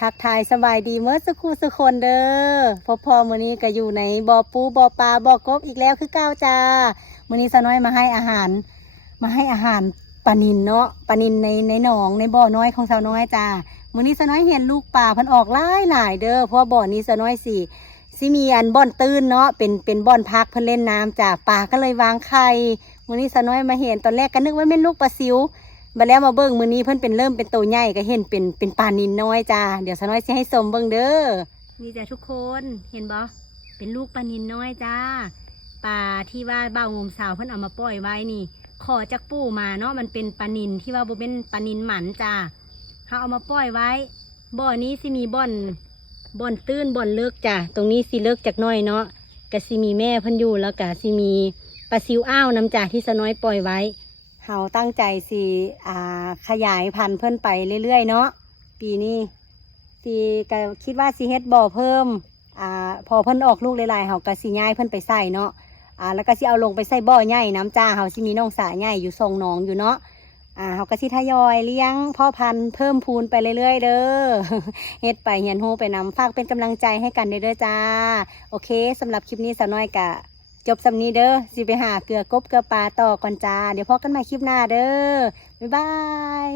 ทักทายสบายดีเมื่อสักครู่สักคนเด้อพอมื้อนี้ก็อยู่ในบ่อปูบ่อปลาบ่อกบอีกแล้วคือเก้าจ้ามื้อนี้สาวน้อยมาให้อาหารปลานิลเนาะปลานิลในหนองในบ่อน้อยของสาวน้อยจ้ามื้อนี้สาวน้อยเห็นลูกปลาเพิ่นออกหลายเด้อเพราะบ่อนี้สาวน้อยสิมีอันบ่อนตื้นเนาะเป็นบ่อนพักเพิ่นเล่นน้ำจ้าปลาก็เลยวางไข่มื้อนี้สาวน้อยมาเห็นตอนแรกก็นึกว่าเป็นลูกปลาซิวบัดแล้วมาเบิ่งมื้อนี้เพิ่นเริ่มเป็นตัวใหญ่ก็เห็นเป็นปลานิลน้อยจ้าเดี๋ยวสาวน้อยสิให้ชมเบิ่งเด้อนี่จ้ะทุกคนเห็นบ่เป็นลูกปลานิลน้อยจ้าปลาที่ว่าเบ้างมสาวเพิ่นเอามาปล่อยไว้นี่ขอจากปู่มาเนาะมันเป็นปลานิลที่ว่าบ่เป็นปลานิลหมันจ้าเขาเอามาปล่อยไว้บ่อนี้สิมีบ่อนตื้นบ่อนเลิกจ้ะตรงนี้สิเลิกจากน้อยเนาะก็สิมีแม่เพิ่นอยู่แล้วก็สิมีปลาซิวอ้าวน้ำจ้ะที่สาวน้อยปล่อยไว้เฮาตั้งใจสิขยายพันธุ์เพิ่นไปเรื่อยๆเนาะปีนี้สิก็คิดว่าสิเฮ็ดบ่อเพิ่มพอเพิ่นออกลูกหลายๆเฮาก็สิย้ายเพิ่นไปใส่เนาะแล้วก็สิเอาลงไปใส่บ่อใหญ่น้ำจ้าเฮาสิมีน้องสาใหญ่อยู่2หนองอยู่เนาะเฮาก็สิทยอยเลี้ยงพ่อพันธุ์เพิ่มพูนไปเรื่อยๆเด้อ เฮ็ดไปเฮียนฮู้ไปนำฝากเป็นกำลังใจให้กันเด้อจ้าโอเคสำหรับคลิปนี้สาวน้อยกะจบสำนี้เด้อสิไปหาเกลือกบเกลือปลาต่อก่อนจ้าเดี๋ยวพบกันใหม่คลิปหน้าเด้อบ๊ายบาย